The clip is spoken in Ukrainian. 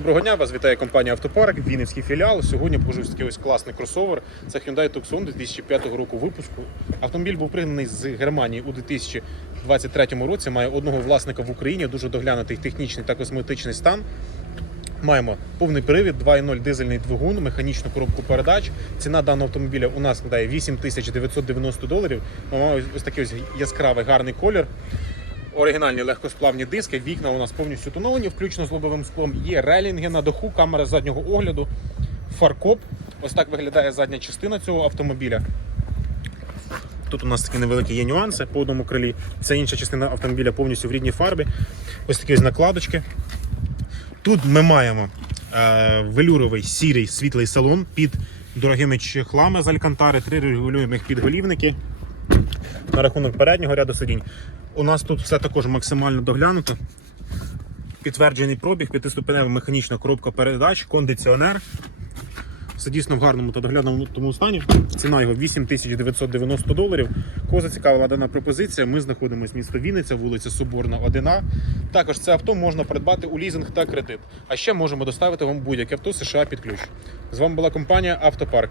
Доброго дня, вас вітає компанія Автопарк, Вінницький філіал. Сьогодні покажу такий ось класний кросовер. Це Hyundai Tucson 2005 року випуску. Автомобіль був пригнаний з Германії у 2023 році. Має одного власника в Україні, дуже доглянутий технічний та косметичний стан. Маємо повний привід, 2.0 дизельний двигун, механічну коробку передач. Ціна даного автомобіля у нас складає 8990 доларів. Ми ось такий ось яскравий гарний колір. Оригінальні легкосплавні диски, вікна у нас повністю тоновані, включно з лобовим склом. Є релінги на даху, камера заднього огляду, фаркоп. Ось так виглядає задня частина цього автомобіля. Тут у нас такі невеликі є нюанси по одному крилі. Це інша частина автомобіля повністю в рідній фарбі. Ось такі ось накладочки. Тут ми маємо е, велюровий сірий світлий салон під дорогими чехлами з алькантари, три регулюємих підголівники. На рахунок переднього ряду сидінь. У нас тут все також максимально доглянуто. Підтверджений пробіг, п'ятиступенева механічна коробка передач, кондиціонер. Все дійсно в гарному та доглянутому стані. Ціна його 8990 доларів. Кого зацікавила дана пропозиція, ми знаходимося в місто Вінниця, вулиця Соборна, 1А. Також це авто можна придбати у лізинг та кредит. А ще можемо доставити вам будь-яке авто США під ключ. З вами була компанія Автопарк.